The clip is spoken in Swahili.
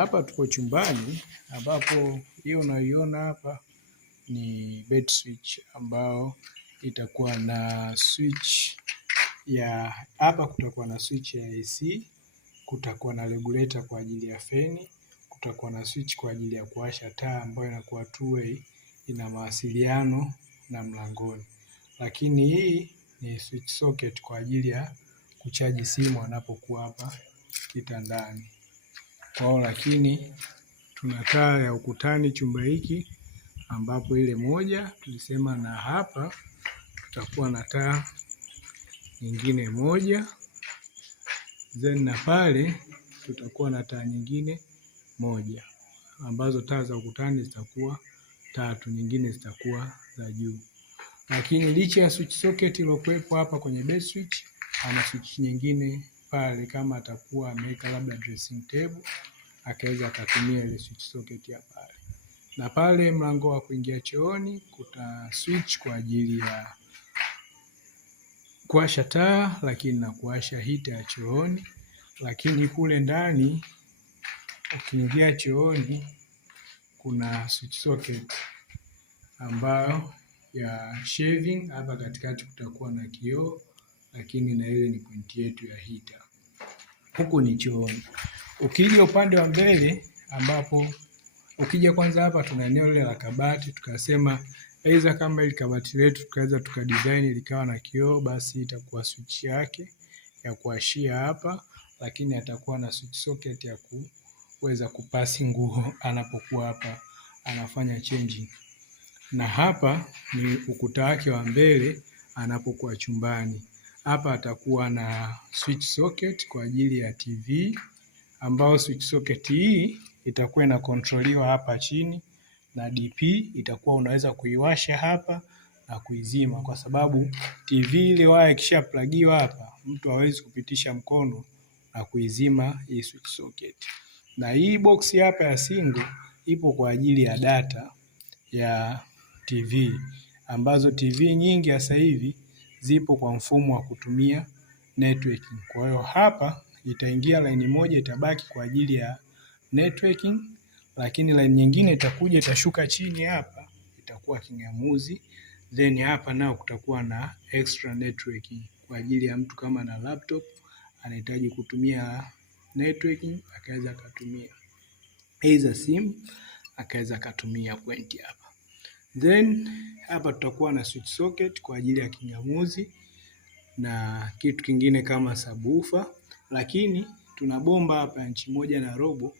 Hapa tuko chumbani ambapo hiyo unaiona hapa ni bed switch ambao itakuwa na switch ya hapa, kutakuwa na switch ya AC, kutakuwa na regulator kwa ajili ya feni, kutakuwa na switch kwa ajili ya kuwasha taa ambayo inakuwa two way, ina mawasiliano na mlangoni. Lakini hii ni switch socket kwa ajili ya kuchaji simu anapokuwa hapa kitandani kwao. Lakini tuna taa ya ukutani chumba hiki ambapo ile moja tulisema, na hapa tutakuwa na taa nyingine moja, then na pale tutakuwa na taa nyingine moja, ambazo taa za ukutani zitakuwa tatu, nyingine zitakuwa za juu. Lakini licha ya switch socket iliyokuwepo hapa kwenye bed switch, ana switch nyingine pale, kama atakuwa ameweka labda dressing table akaweza akatumia ile switch socket ya pale. Na pale mlango wa kuingia chooni kuta switch kwa ajili ya kuwasha taa, lakini na kuwasha hita ya chooni. Lakini kule ndani ukiingia chooni kuna switch socket ambayo ya shaving. Hapa katikati kutakuwa na kioo, lakini na ile ni pointi yetu ya hita. Huku ni chooni. Ukija upande wa mbele, ambapo ukija kwanza hapa tuna eneo lile la kabati, tukasema aidha kama ile kabati letu tukaweza tukadesign likawa na kioo, basi itakuwa switch yake ya kuashia hapa, lakini atakuwa na switch socket ya kuweza kupasi nguo anapokuwa hapa anafanya changing. Na hapa ni ukuta wake wa mbele anapokuwa chumbani. Hapa atakuwa na switch socket kwa ajili ya TV, ambao switch socket hii itakuwa inakontroliwa hapa chini na DP. Itakuwa unaweza kuiwasha hapa na kuizima, kwa sababu TV ile waya ikishaplagiwa hapa mtu hawezi kupitisha mkono na kuizima hii switch socket. Na hii box hapa ya single ipo kwa ajili ya data ya TV, ambazo TV nyingi sasa hivi zipo kwa mfumo wa kutumia networking. Kwa hiyo hapa itaingia line moja itabaki kwa ajili ya networking, lakini line nyingine itakuja itashuka chini hapa itakuwa kingamuzi, then hapa nao kutakuwa na extra networking kwa ajili ya mtu kama na laptop anahitaji kutumia networking, akaweza akatumia either sim, akaweza akatumia point hapa. Then hapa tutakuwa na switch socket kwa ajili ya kingamuzi na kitu kingine kama subwoofer, lakini tuna bomba hapa inchi 1.5